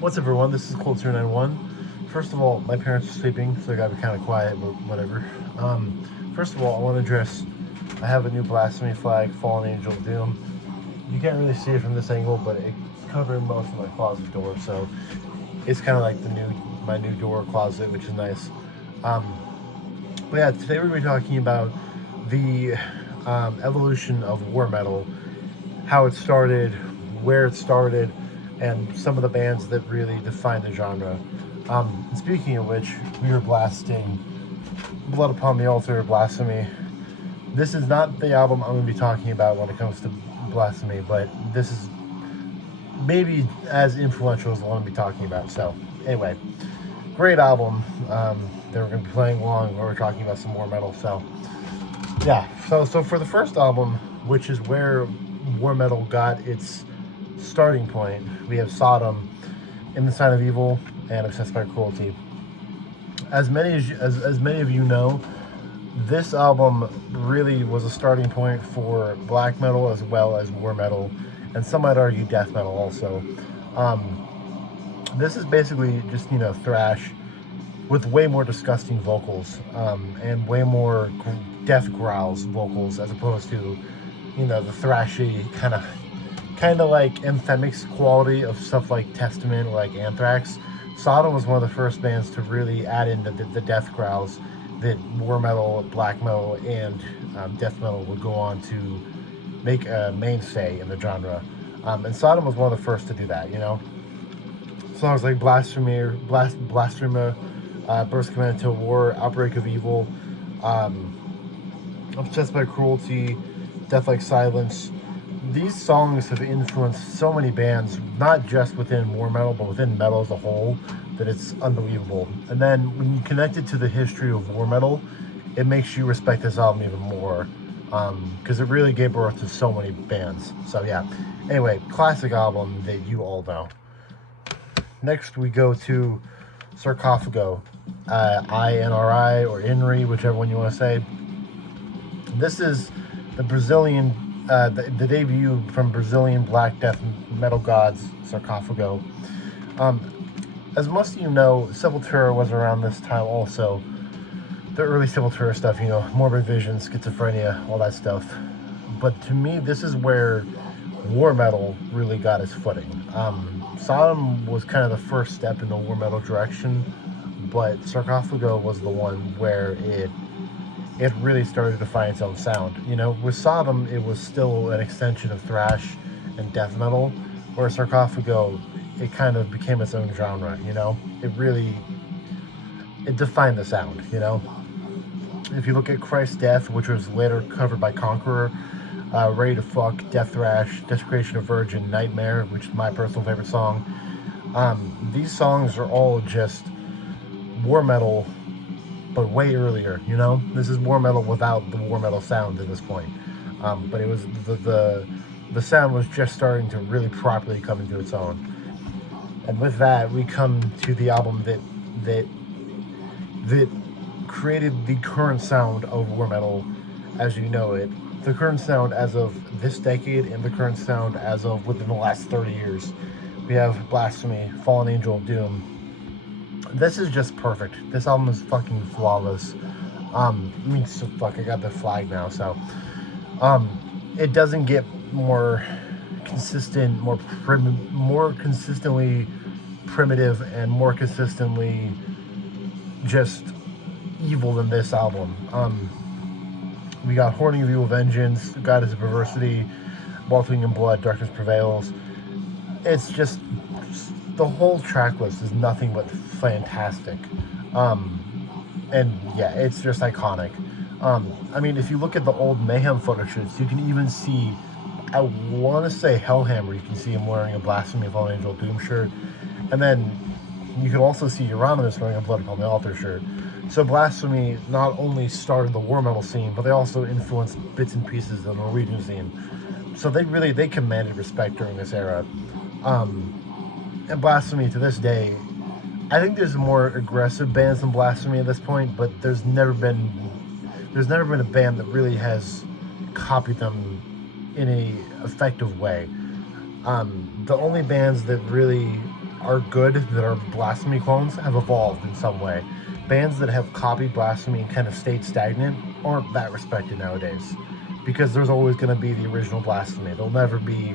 What's up, everyone? This is Cold291. First of all, my parents are sleeping, so I gotta be kind of quiet, but whatever. First of all, I want to address I have a new blasphemy flag, Fallen Angel of Doom. You can't really see it from this angle, but it's covering most of my closet door, so it's kind of like my new door closet, which is nice. Um, but yeah, today we're going to be talking about the evolution of war metal, how it started, where it started, and some of the bands that really defined the genre. Speaking of which, we are blasting Blood Upon the Altar, Blasphemy. This is not the album I'm going to be talking about when it comes to Blasphemy, but this is maybe as influential as the one I'm going to be talking about. So, anyway, great album. They were going to be playing along while we're talking about some more metal. So, yeah. So for the first album, which is where war metal got its starting point, we have Sodom, In the Sign of Evil, and Obsessed by Cruelty. As many of you know, this album really was a starting point for black metal as well as war metal, and some might argue death metal also. Um, this is basically just thrash with way more disgusting vocals, and way more death growls vocals as opposed to the thrashy kind of like anthemics quality of stuff like Testament or like Anthrax. Sodom was one of the first bands to really add in the death growls that war metal, black metal, and death metal would go on to make a mainstay in the genre. And Sodom was one of the first to do that. Songs like Blasphemer, Burst Command to War, Outbreak of Evil, um, Obsessed by Cruelty, Death Like Silence. These songs have influenced so many bands, not just within war metal, but within metal as a whole, that it's unbelievable. And then when you connect it to the history of war metal, it makes you respect this album even more, because it really gave birth to so many bands. So yeah. Anyway, classic album that you all know. Next, we go to Sarcophago, INRI or INRI, whichever one you want to say. This is the Brazilian, the debut from Brazilian black death metal gods, Sarcophago. Um, as most of you know, Sepultura was around this time also. The early Sepultura stuff, Morbid Vision, Schizophrenia, all that stuff. But to me, this is where war metal really got its footing. Sodom was kind of the first step in the war metal direction, but Sarcophago was the one where it really started to find its own sound. With Sodom, it was still an extension of thrash and death metal, where Sarcophago, it kind of became its own genre. It defined the sound. If you look at Christ's Death, which was later covered by Conqueror, Ready to Fuck, Death Thrash, Desecration of Virgin, Nightmare, which is my personal favorite song. These songs are all just war metal, but way earlier. This is war metal without the war metal sound at this point. But it was the sound was just starting to really properly come into its own. And with that, we come to the album that created the current sound of war metal as you know it. The current sound as of this decade and the current sound as of within the last 30 years. We have Blasphemy, Fallen Angel of Doom. This is just perfect. This album is fucking flawless. I got the flag now, so it doesn't get more consistent, more consistently primitive, and more consistently just evil than this album. We got Hoarding of Evil Vengeance, God is a Perversity, Waltzing in Blood, Darkness Prevails. It's just the whole track list is nothing but fantastic. And yeah, it's just iconic. If you look at the old Mayhem photo shoots, you can even see, I want to say Hellhammer, you can see him wearing a Blasphemy of All Angel Doom shirt. And then you can also see Euronymous wearing a Blood Upon the Altar shirt. So Blasphemy not only started the war metal scene, but they also influenced bits and pieces of the Norwegian scene. So they commanded respect during this era. And Blasphemy to this day, I think there's more aggressive bands than Blasphemy at this point, but there's never been a band that really has copied them in a effective way. The only bands that really are good, that are Blasphemy clones, have evolved in some way. Bands that have copied Blasphemy and kind of stayed stagnant aren't that respected nowadays, because there's always going to be the original Blasphemy. There'll never be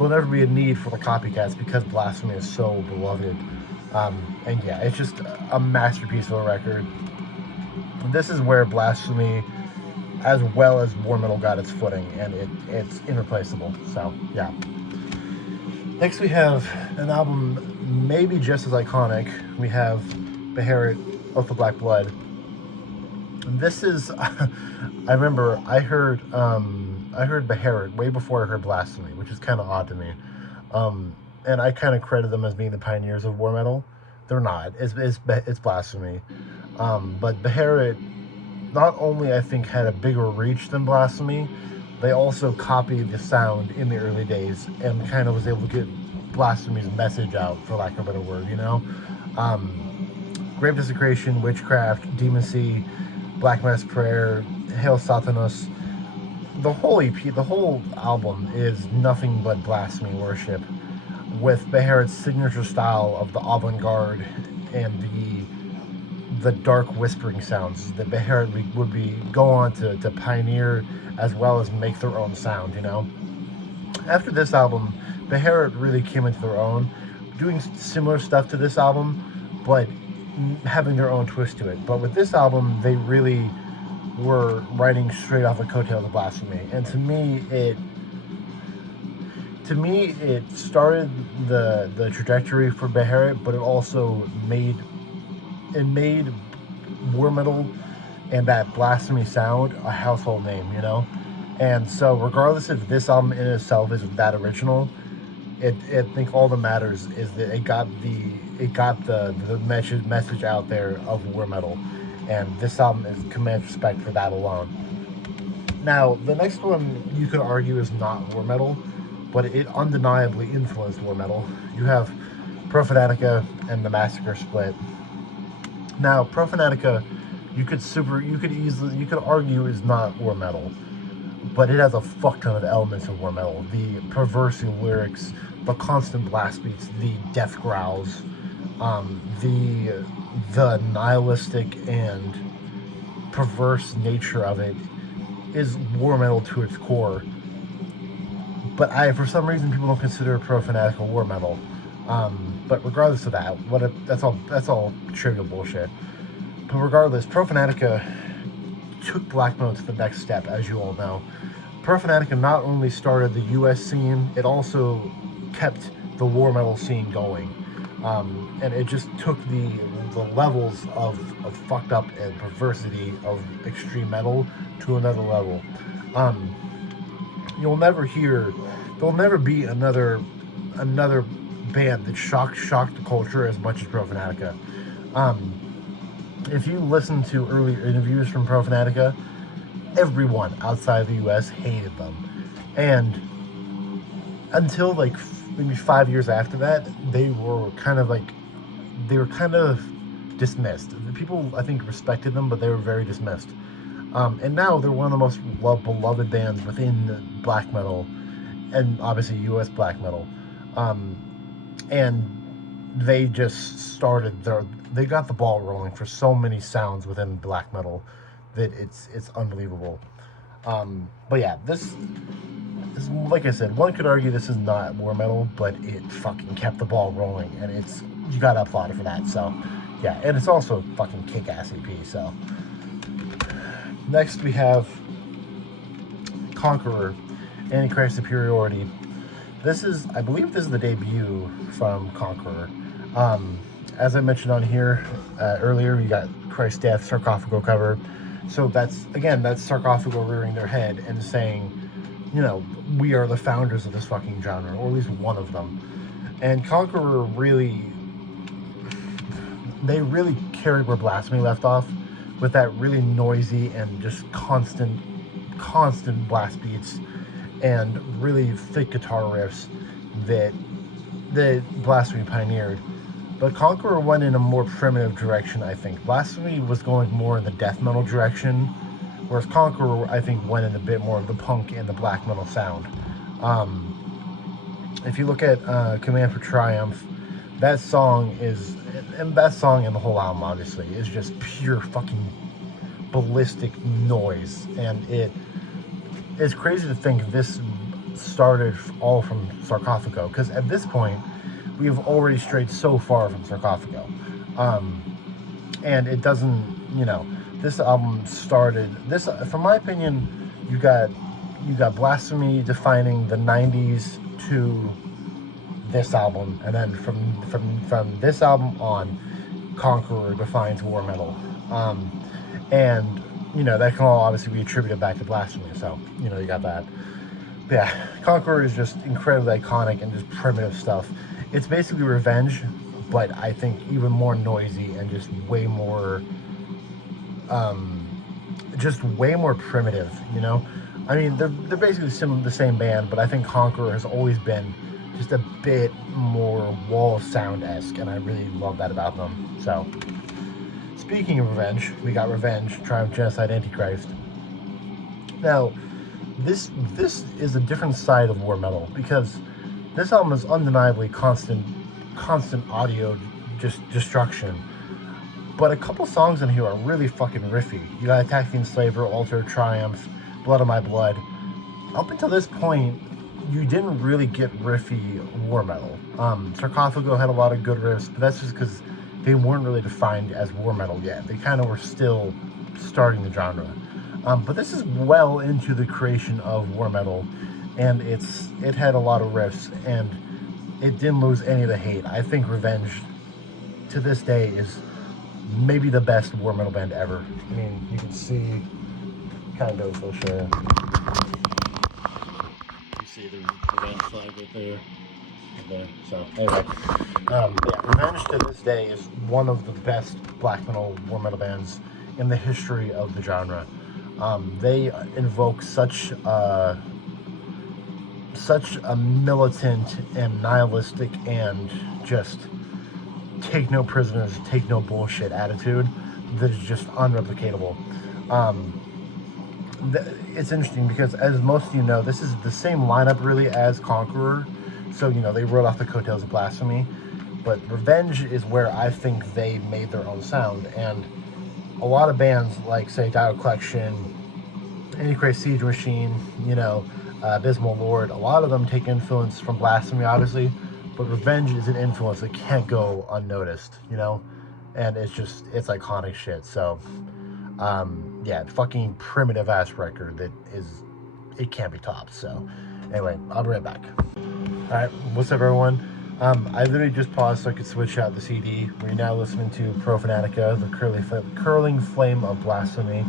a need for the copycats because Blasphemy is so beloved. And yeah, it's just a masterpiece of a record. This is where Blasphemy, as well as War Metal, got its footing, and it's irreplaceable. So yeah. Next we have an album maybe just as iconic. We have Beherit, Oath of Black Blood. And this is, I remember I heard Beherit way before I heard Blasphemy, which is kind of odd to me. And I kind of credit them as being the pioneers of War Metal. They're not. It's Blasphemy. But Beherit not only, I think, had a bigger reach than Blasphemy, they also copied the sound in the early days and kind of was able to get Blasphemy's message out, for lack of a better word, you know? Grave Desecration, Witchcraft, Demoncy, Black Mass Prayer, Hail Satanas. The whole EP, the whole album is nothing but Blasphemy worship, with Beherit's signature style of the avant-garde and the dark whispering sounds that Beherit would go on to pioneer, as well as make their own sound, you know? After this album, Beherit really came into their own, doing similar stuff to this album, but having their own twist to it. But with this album, they really were writing straight off the coattails of Blasphemy. And to me, it started the trajectory for Beherit, but it also made War Metal and that Blasphemy sound a household name, you know? And so regardless if this album in itself is that original, I think all that matters is that it got the message out there of War Metal, and this album commands respect for that alone. Now, the next one you could argue is not War Metal, but it undeniably influenced War Metal. You have Profanatica and the Massacre Split. Now, Profanatica, you could argue is not War Metal, but it has a fuck ton of elements of War Metal. The perverse lyrics, the constant blast beats, the death growls, the nihilistic and perverse nature of it is War Metal to its core. But for some reason, people don't consider Profanatica War Metal. But regardless of that, that's all trivial bullshit. But regardless, Profanatica took black metal to the next step, as you all know. Profanatica not only started the US scene, it also kept the War Metal scene going. And it just took the levels of fucked up and perversity of extreme metal to another level. There'll never be another band that shocked the culture as much as Profanatica. If you listen to earlier interviews from Profanatica, everyone outside of the US hated them. And until like maybe 5 years after that, they were kind of dismissed. The people, I think, respected them, but they were very dismissed. And now they're one of the most beloved bands within black metal, and obviously US black metal. And they just they got the ball rolling for so many sounds within black metal that it's unbelievable. But yeah, this is, like I said, one could argue this is not War Metal, but it fucking kept the ball rolling, and you gotta applaud it for that. So yeah, and it's also a fucking kick-ass EP. So next we have Conqueror, Antichrist Superiority. I believe this is the debut from Conqueror. As I mentioned on here earlier, we got Christ's Death, Sarcophago cover. So that's Sarcophago rearing their head and saying, you know, we are the founders of this fucking genre, or at least one of them. And Conqueror really carried where Blasphemy left off, with that really noisy and just constant blast beats and really thick guitar riffs that Blasphemy pioneered. But Conqueror went in a more primitive direction, I think. Blasphemy was going more in the death metal direction, whereas Conqueror, I think, went in a bit more of the punk and the black metal sound. If you look at Command for Triumph, That song is, and that song and the whole album obviously is just pure fucking ballistic noise, and it's crazy to think this started all from Sarcophago, because at this point we've already strayed so far from Sarcophago, and it doesn't, this album started this, from my opinion. You got Blasphemy defining the 90s to this album, and then from this album on, Conqueror defines war metal, and that can all obviously be attributed back to Blasphemy. So you got that. But yeah, Conqueror is just incredibly iconic and just primitive stuff. It's basically Revenge, but I think even more noisy and just way more, primitive. I mean, they're basically the same band, but I think Conqueror has always been just a bit more wall sound-esque, and I really love that about them. So, speaking of Revenge, we got Revenge, Triumph, Genocide, Antichrist. Now, this is a different side of war metal, because this album is undeniably constant audio just destruction. But a couple songs in here are really fucking riffy. You got Attack the Enslaver, Altar, Triumph, Blood of My Blood. Up until this point, you didn't really get riffy war metal. Sarcophago had a lot of good riffs, but that's just because they weren't really defined as war metal yet. They kind of were still starting the genre. But this is well into the creation of war metal, and it had a lot of riffs, and it didn't lose any of the hate. I think Revenge, to this day, is maybe the best war metal band ever. I mean, you can see, kind of, I'll show you. You see the Revenge flag right there. So, anyway, yeah, Revenge to this day is one of the best black metal, war metal bands in the history of the genre. They invoke such a militant and nihilistic and just take no prisoners, take no bullshit attitude that is just unreplicatable. It's interesting because, as most of you know, this is the same lineup really as Conqueror. So, they wrote off the coattails of Blasphemy. But Revenge is where I think they made their own sound. And a lot of bands like, say, Dio Collection, Antichrist, Siege Machine, Abysmal Lord, a lot of them take influence from Blasphemy, obviously. But Revenge is an influence that can't go unnoticed, and it's iconic shit. So, yeah, fucking primitive ass record it can't be topped. So, anyway, I'll be right back. All right, what's up, everyone? I literally just paused so I could switch out the CD. We're now listening to Profanatica, the Curling Flame of Blasphemy.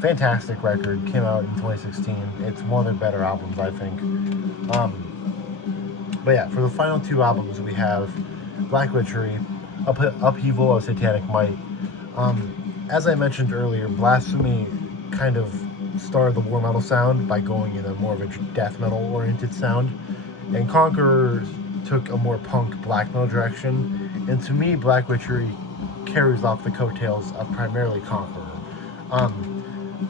Fantastic record, came out in 2016. It's one of their better albums, I think. But yeah, for the final two albums, we have Black Witchery, Upheaval of Satanic Might. As I mentioned earlier, Blasphemy kind of started the war metal sound by going in a more of a death metal oriented sound, and Conqueror took a more punk black metal direction. And to me, Black Witchery carries off the coattails of primarily Conqueror.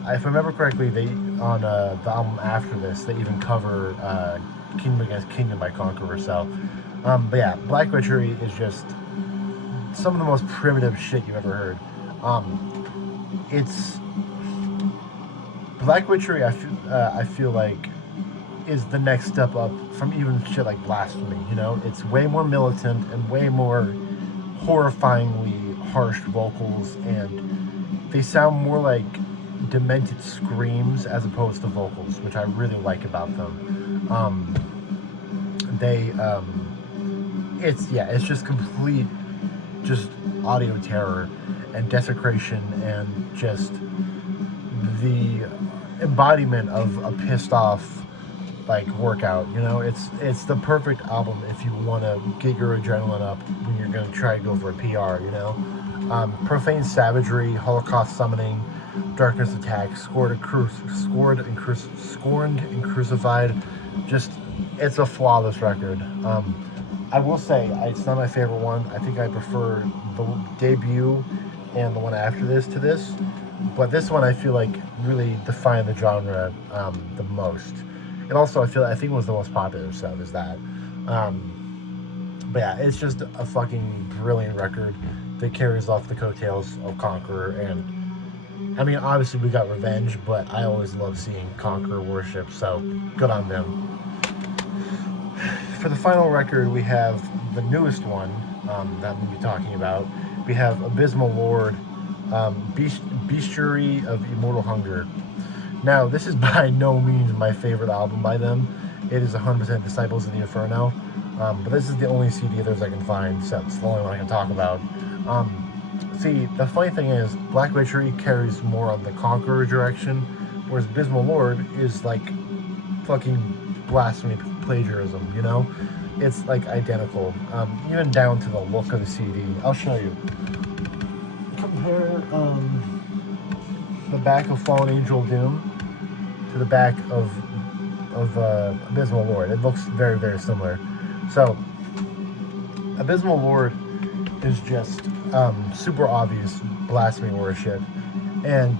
If I remember correctly, they on the album after this, they even cover Kingdom Against Kingdom by Conqueror. So, but yeah, Black Witchery is just some of the most primitive shit you've ever heard. It's Black Witchery. I feel like is the next step up from even shit like Blasphemy. It's way more militant and way more horrifyingly harsh vocals, and they sound more like demented screams as opposed to vocals, which I really like about them. It's just complete, just audio terror and desecration, and just the embodiment of a pissed off workout. It's the perfect album if you want to get your adrenaline up when you're going to try to go for a PR. Profane Savagery, Holocaust Summoning, Darkness Attack, Scorned and Crucified. Just, it's a flawless record. I will say, it's not my favorite one. I think I prefer the debut and the one after this to this. But this one I feel like really defined the genre the most. And also I think it was the most popular, so there's that. But But yeah, it's just a fucking brilliant record that carries off the coattails of Conqueror. And I mean, obviously we got Revenge, but I always love seeing Conqueror worship, so good on them. For the final record, we have the newest one that we'll be talking about. We have Abysmal Lord, Bestiary of Immortal Hunger. Now, this is by no means my favorite album by them. It is 100% Disciples of the Inferno. But this is the only CD of theirs I can find, so it's the only one I can talk about. See, the funny thing is, Black Witchery carries more on the Conqueror direction, whereas Abysmal Lord is like fucking blasphemy plagiarism, you know? It's like identical, even down to the look of the CD. I'll show you. Compare the back of Fallen Angel of Doom to the back of Abysmal Lord. It looks very, very similar. So, Abysmal Lord is just super obvious blasphemy worship, and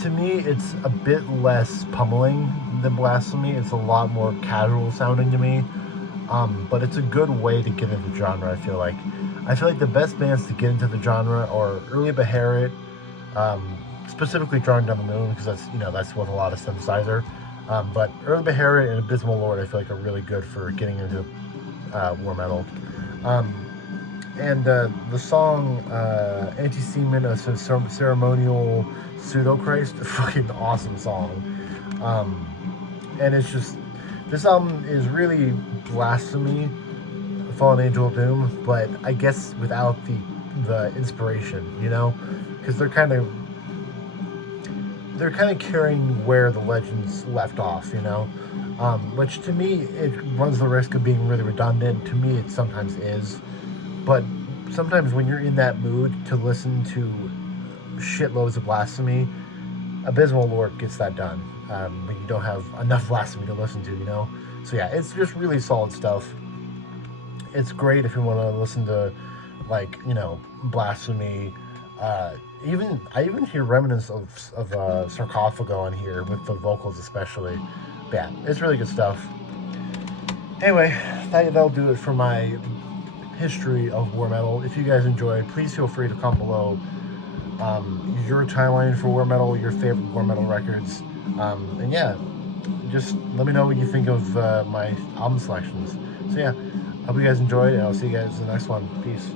to me, it's a bit less pummeling than blasphemy. It's a lot more casual sounding to me, but it's a good way to get into the genre. I feel like the best bands to get into the genre are Early Beharit, specifically Drawing Down the Moon, because that's with a lot of synthesizer. But Early Beharit and Abysmal Lord, I feel like are really good for getting into war metal. And the song Anti-Semen, a Ceremonial Pseudo-Christ, a fucking awesome song. And it's just, this album is really blasphemy, Fallen Angel of Doom, but I guess without the inspiration, you know? Because they're kind of carrying where the Legends left off, you know? Which to me, it runs the risk of being really redundant. To me, it sometimes is. But sometimes when you're in that mood to listen to shitloads of blasphemy, Abysmal Lord gets that done. When you don't have enough blasphemy to listen to, you know? So yeah, it's just really solid stuff. It's great if you want to listen to, like, you know, blasphemy. I even hear remnants of Sarcophago on here, with the vocals especially. But yeah, it's really good stuff. Anyway, that'll do it for my history of war metal. If you guys enjoyed, please feel free to comment below your timeline for war metal, your favorite war metal records, and yeah, just let me know what you think of my album selections. So yeah, hope you guys enjoyed, and I'll see you guys in the next one. Peace.